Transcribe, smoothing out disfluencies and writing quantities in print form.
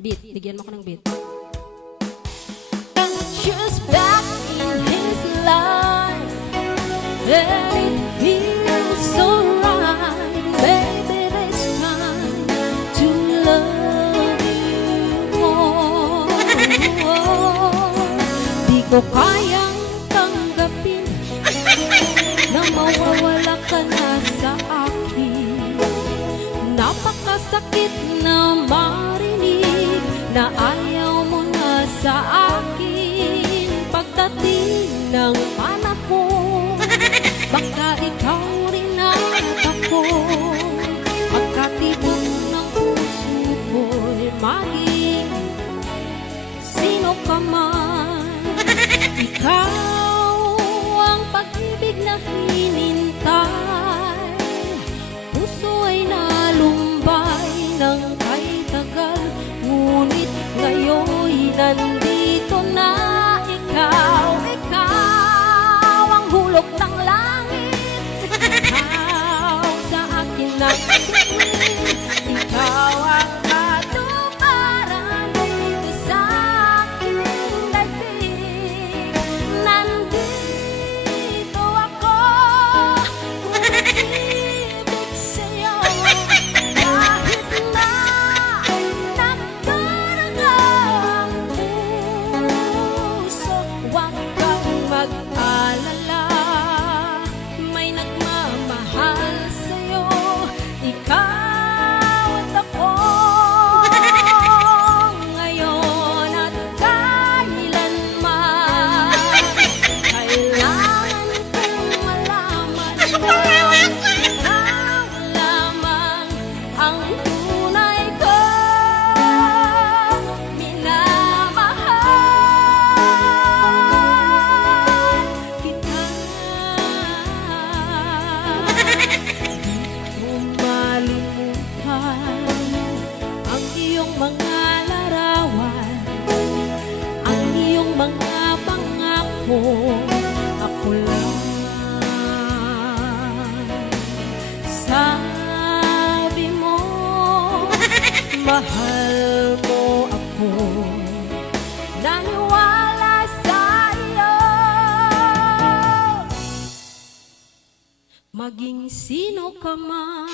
Beat, bigyan mo ko ng beat. She's back in his life, and it feels so right. Baby, this time to love you more. Di ko kayang tanggapin na mawawala ka na sa akin. Napakasakit na marinig na ayaw mo na sa akin. Pagdating ng panahon, baka ikaw rin at ako. Pagkatibok ng puso ko'y maging sino ka man. Ikaw ang pag-ibig na hinintay. Puso ay nalumbay ng kay tagal, ngunit ngayon'y nandito na ikaw. Ikaw ang hulog ng langit, ikaw sa akin ang tingin, ikaw ang katuparan dito sa aking daigdig. Nandito ako, umibig sa'yo, kahit na nagdaraga ang puso. Huwag kang mag-alala, may nagmamahal sa'yo, ikaw at ako. Ngayon at kailanman, kailangan kong malaman na ikaw lamang ang tunay kong minamahal. Kita di ko malimutan ang iyong mga larawan, ang iyong mga pangako. Ako lang sabi mo, mahal mo ako. Naniwala sa iyo, maging sino ka man.